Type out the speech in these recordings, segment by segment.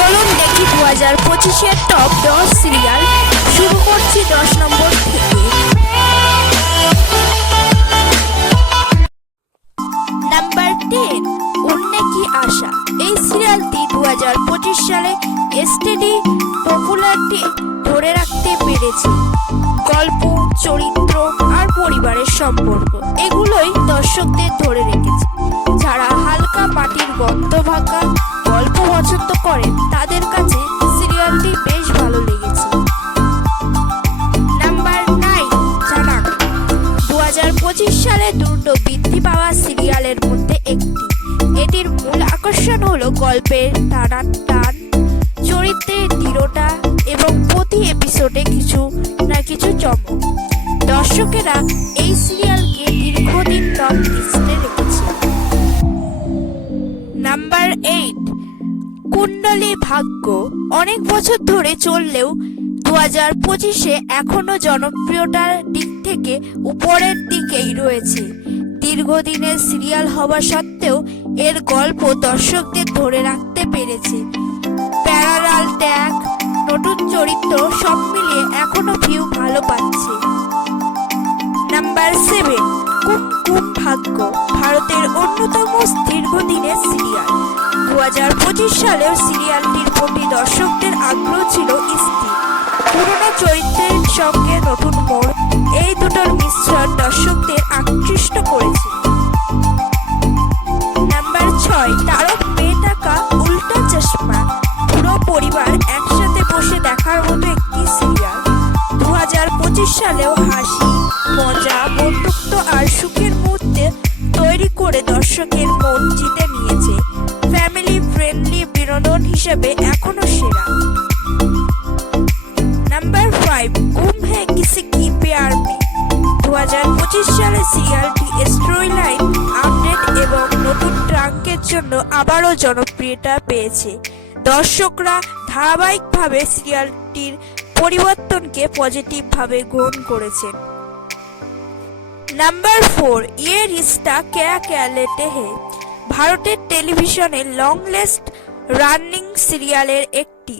চলুন দেখি 2025-এর top 10 serial. শুরু করছি 10 নম্বর থেকে। নাম্বার 10, উন্নে কি আশা। এই সিরিয়ালটি 2025 সালে স্টেডি পপুলারিটি ধরে রাখতে পেরেছে। গল্প, চরিত্র আর পরিবারের সম্পর্ক এগুলোই দর্শকদের ধরে রেখেছে। যারা হালকা মাটির গন্ধ ভাঙা গল্প পছন্দ করেন তাদের কাছে সিরিয়ালটি বেশ ভালো লেগেছে। নাম্বার 9, জানাক। 2025 সালে দ্রুত বৃদ্ধি পাওয়া সিরিয়ালের মধ্যে একটি। এটির মূল আকর্ষণ হলো গল্পের টান, চরিত্রের দৃঢ়তা এবং প্রতি এপিসোডে কিছু না কিছু চমক। দর্শকেরা এই সিরিয়ালকে দীর্ঘদিন টপ লিস্টে রেখেছে। নাম্বার 8, কুণ্ডলী ভাগ্য। অনেক বছর ধরে চললেও 2025-এ এখনো জনপ্রিয়তার দিক থেকে উপরের দিকেই রয়েছে। দীর্ঘদিনের সিরিয়াল হওয়া সত্ত্বেও এর গল্প দর্শকদের ধরে রাখতে পেরেছে। প্যারালাল ট্যাগ, নতুন চরিত্র সব মিলিয়ে এখনো ভিউ ভালো পাচ্ছে। নাম্বার 7, কুমকুম ভাগ্য। ভারতের অন্যতম দীর্ঘদিনের সিরিয়াল। 2025 সালেও সিরিয়ালটির প্রতি দর্শকদের আগ্রহ ছিল স্থির। পুরনো চরিত্রের সঙ্গে নতুন মোড়, এই দুটোর মিশ্রণ দর্শকদের আকৃষ্ট করেছে। নাম্বার 6, তারক মেহতা কা উল্টা চশমা। পুরো পরিবার একসাথে বসে দেখার মতো একটি সিরিয়াল। 2025 সালেও হাসি, মজা, বন্ধুত্ব আর সুখের মুহূর্তে তৈরি করে দর্শকের মন জিতে নিয়েছে। ফ্যামিলি ফ্রেন্ডলি বিনোদন হিসেবে এখনো সেরা। নাম্বার 5, গুম হ্যায় কিসি কি প্যার মে। 2025 সালে সিরিয়ালটি স্টোরি লাইন আপডেট এবং নতুন ট্র্যাকের জন্য আবারও জনপ্রিয়তা পেয়েছে। দর্শকরা ধারাবাহিকভাবে সিরিয়ালটির পরিবর্তনকে পজিটিভভাবে গ্রহণ করেছেন। নাম্বার 4, ইয়ে রিস্তা ক্যা ক্যালেটে হে। ভারতের টেলিভিশনের লংগেস্ট রানিং সিরিয়ালের একটি।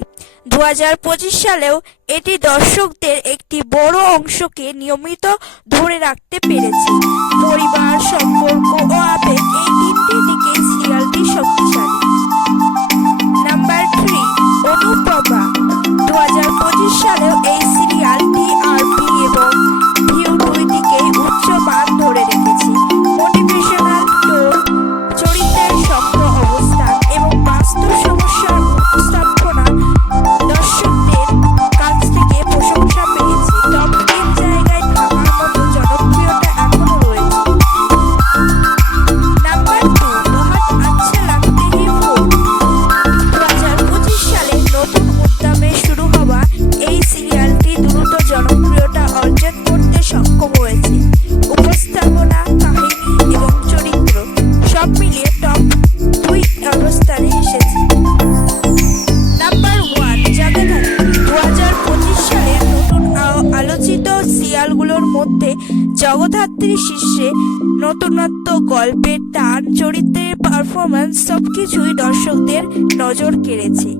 2025 সালেও এটি দর্শকদের একটি বড় অংশকে নিয়মিত ধরে রাখতে পেরেছে। পরিবার, সম্পর্ক ও আবেগ এই তিনটি দিকে সিরিয়ালটি শক্তিশালী। নাম্বার 3, অনুপমা। 2025 সালেও এই সিরিয়াল টিআরপি এবং ভিউ দুই দিকেই উচ্চ মান ধরে রেখেছে। মোটিভেশনাল টোন, চরিত্রের শক্ত অবস্থান এবং বাস্তব সমস্যার উপস্থাপনা দর্শকদের কাছ থেকে প্রশংসা পেয়েছে। টপ 10 জায়গায় থাকার মতো জনপ্রিয়তা এখনো রয়েছে। নাম্বার 2, বহুত আচ্ছা লাগতে হে ফুল। 2025 সালে নতুন উদ্যমে শুরু হওয়া এই সিরিয়ালটি দ্রুত জনপ্রিয়তা অর্জন করতে সক্ষম হয়েছে। উপস্থাপনা, কাহিনী এবং চরিত্র সব মিলিয়ে টপ 2 অবস্থানে এসেছে। নাম্বার 1, জগদ্ধাত্রী। 2025 সালের নতুন আলোচিত সিরিয়ালগুলোর মধ্যে জগদ্ধাত্রী শীর্ষে। নতুনত্ব, গল্পের টান, চরিত্রের পারফরম্যান্স সবকিছুই দর্শকদের নজর কেড়েছে।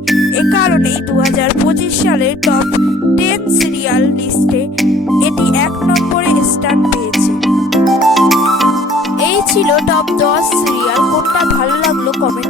এ কারণেই 2025 সালের টপ 10 সিরিয়াল লিস্টে এটি 1 নম্বরে স্থান পেয়েছে। এই ছিল টপ 10 সিরিয়াল। কোনটা ভালো লাগলো কমেন্ট